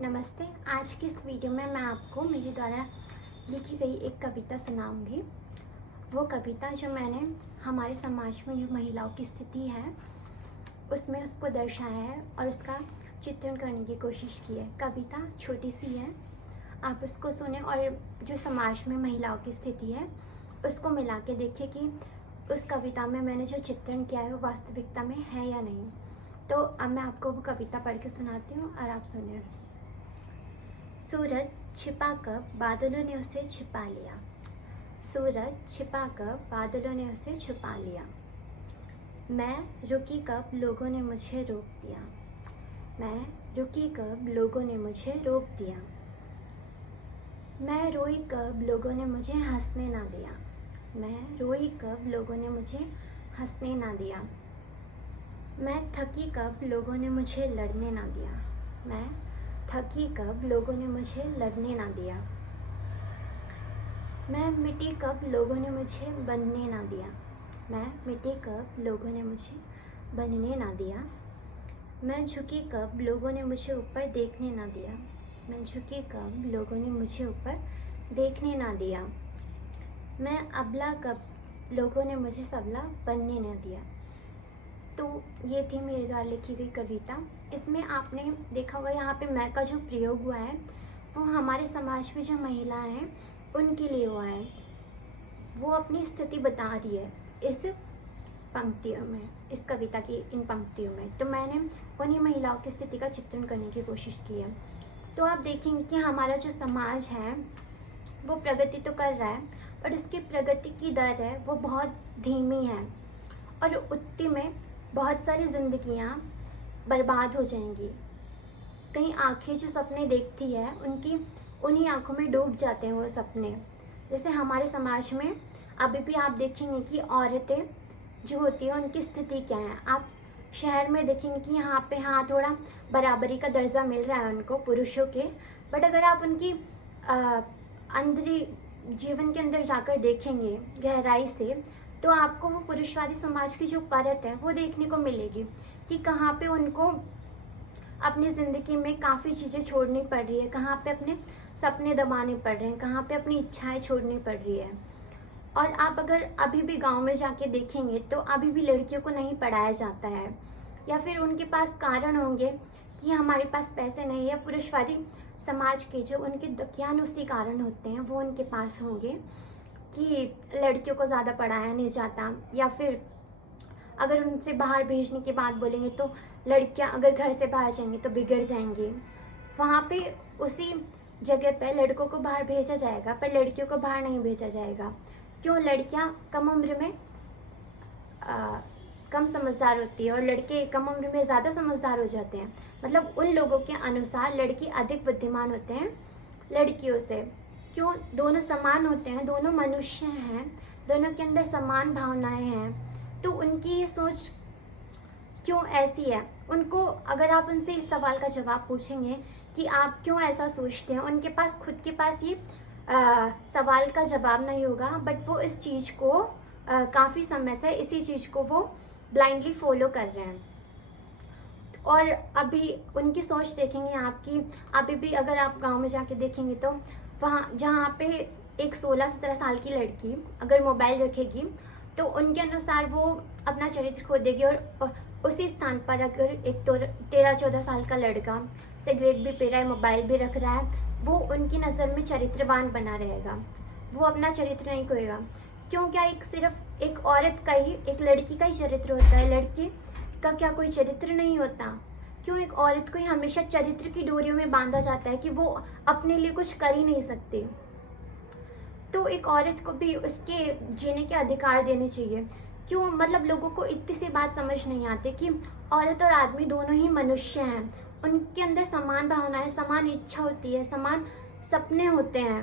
नमस्ते। आज की इस वीडियो में मैं आपको मेरे द्वारा लिखी गई एक कविता सुनाऊंगी। वो कविता जो मैंने हमारे समाज में जो महिलाओं की स्थिति है उसमें उसको दर्शाया है और उसका चित्रण करने की कोशिश की है। कविता छोटी सी है, आप उसको सुने और जो समाज में महिलाओं की स्थिति है उसको मिला के देखिए कि उस कविता में मैंने जो चित्रण किया है वो वास्तविकता में है या नहीं। तो अब मैं आपको वो कविता पढ़ के सुनाती हूँ और आप सुनिए। सूरज छिपाकर बादलों ने उसे छिपा लिया। सूरज छिपाकर बादलों ने उसे छुपा लिया। मैं रुकी कब लोगों ने मुझे रोक दिया। मैं रुकी कब लोगों ने मुझे रोक दिया। मैं रोई कब लोगों ने मुझे हंसने ना दिया। मैं रोई कब लोगों ने मुझे हंसने ना दिया। मैं थकी कब लोगों ने मुझे लड़ने ना दिया। मैं थकी कब लोगों ने मुझे लड़ने ना दिया। मैं मिटी कब लोगों ने मुझे बनने ना दिया। मैं मिटी कब लोगों ने मुझे बनने ना दिया। मैं झुकी कब लोगों ने मुझे ऊपर देखने ना दिया। मैं झुकी कब लोगों ने मुझे ऊपर देखने ना दिया। मैं अबला कब लोगों ने मुझे सबला बनने ना दिया। तो ये थी मेरे द्वारा लिखी गई कविता। इसमें आपने देखा होगा यहाँ पे मैं का जो प्रयोग हुआ है वो हमारे समाज में जो महिलाएं हैं उनके लिए हुआ है। वो अपनी स्थिति बता रही है इस पंक्तियों में, इस कविता की इन पंक्तियों में। तो मैंने उन्हीं महिलाओं की स्थिति का चित्रण करने की कोशिश की है। तो आप देखेंगे कि हमारा जो समाज है वो प्रगति तो कर रहा है और उसकी प्रगति की दर है वो बहुत धीमी है और उतनी में बहुत सारी जिंदगियां बर्बाद हो जाएंगी। कई आंखें जो सपने देखती है उनकी उन्हीं आंखों में डूब जाते हैं वो सपने। जैसे हमारे समाज में अभी भी आप देखेंगे कि औरतें जो होती है उनकी स्थिति क्या है। आप शहर में देखेंगे कि यहाँ पे हाँ थोड़ा बराबरी का दर्जा मिल रहा है उनको पुरुषों के, बट अगर आप उनकी अंदरी जीवन के अंदर जाकर देखेंगे गहराई से तो आपको वो पुरुषवादी समाज की जो परत है वो देखने को मिलेगी कि कहाँ पे उनको अपनी ज़िंदगी में काफ़ी चीज़ें छोड़नी पड़ रही है, कहाँ पे अपने सपने दबाने पड़ रहे हैं, कहाँ पे अपनी इच्छाएं छोड़नी पड़ रही है। और आप अगर अभी भी गांव में जाके देखेंगे तो अभी भी लड़कियों को नहीं पढ़ाया जाता है, या फिर उनके पास कारण होंगे कि हमारे पास पैसे नहीं है। पुरुषवादी समाज के जो उनके दकियानुसी कारण होते हैं वो उनके पास होंगे कि लड़कियों को ज़्यादा पढ़ाया नहीं जाता, या फिर अगर उनसे बाहर भेजने की बात बोलेंगे तो लड़कियां अगर घर से बाहर जाएंगी तो बिगड़ जाएंगी। वहाँ पे उसी जगह पे लड़कों को बाहर भेजा जाएगा पर लड़कियों को बाहर नहीं भेजा जाएगा। क्यों? लड़कियां कम उम्र में कम समझदार होती है और लड़के कम उम्र में ज़्यादा समझदार हो जाते हैं। मतलब उन लोगों के अनुसार लड़की अधिक बुद्धिमान होते हैं लड़कियों से। क्यों? दोनों समान होते हैं, दोनों मनुष्य हैं, दोनों के अंदर समान भावनाएं हैं। तो उनकी ये सोच क्यों ऐसी है? उनको अगर आप उनसे इस सवाल का जवाब पूछेंगे कि आप क्यों ऐसा सोचते हैं, उनके पास खुद के पास ये सवाल का जवाब नहीं होगा, बट वो इस चीज़ को काफ़ी समय से इसी चीज़ को वो ब्लाइंडली फॉलो कर रहे हैं। और अभी उनकी सोच देखेंगे आपकी, अभी भी अगर आप गांव में जाके देखेंगे तो वहाँ जहाँ पे एक 16-17 साल की लड़की अगर मोबाइल रखेगी तो उनके अनुसार वो अपना चरित्र खो देगी, और उसी स्थान पर अगर एक 13-14 साल का लड़का सिगरेट भी पी रहा है, मोबाइल भी रख रहा है, वो उनकी नज़र में चरित्रवान बना रहेगा, वो अपना चरित्र नहीं खोएगा। क्यों? क्या एक सिर्फ एक औरत का ही, एक लड़की का ही चरित्र होता है? लड़की का क्या कोई चरित्र नहीं होता? क्यों एक औरत को ही हमेशा चरित्र की डोरियों में बांधा जाता है कि वो अपने लिए कुछ कर ही नहीं सकती? तो एक औरत को भी उसके जीने के अधिकार देने चाहिए। क्यों? मतलब लोगों को इतनी सी बात समझ नहीं आती कि औरत और आदमी दोनों ही मनुष्य हैं, उनके अंदर समान भावनाएं, समान इच्छा होती है, समान सपने होते हैं।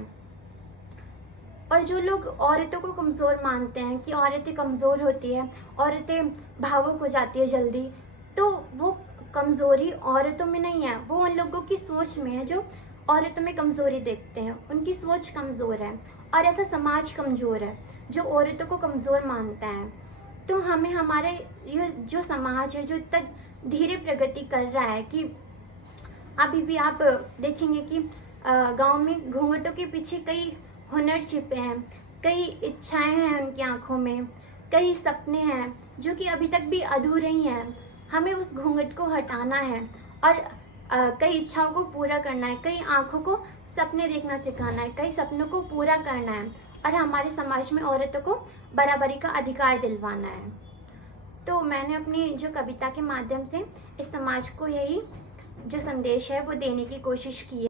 और जो लोग औरतों को कमज़ोर मानते हैं कि औरतें कमज़ोर होती है, औरतें भावुक हो जाती है जल्दी, तो वो कमज़ोरी औरतों में नहीं है, वो उन लोगों की सोच में है जो औरतों में कमज़ोरी देखते हैं। उनकी सोच कमज़ोर है और ऐसा समाज कमज़ोर है जो औरतों को कमज़ोर मानता है। तो हमें हमारे ये जो समाज है जो इतना धीरे प्रगति कर रहा है कि अभी भी आप देखेंगे कि गांव में घूंघटों के पीछे कई हुनर छिपे हैं, कई इच्छाएं हैं उनकी आंखों में, कई सपने हैं जो कि अभी तक भी अधूरे ही हैं। हमें उस घूंघट को हटाना है और कई इच्छाओं को पूरा करना है, कई आंखों को सपने देखना सिखाना है, कई सपनों को पूरा करना है और हमारे समाज में औरतों को बराबरी का अधिकार दिलवाना है। तो मैंने अपनी जो कविता के माध्यम से इस समाज को यही जो संदेश है वो देने की कोशिश की है।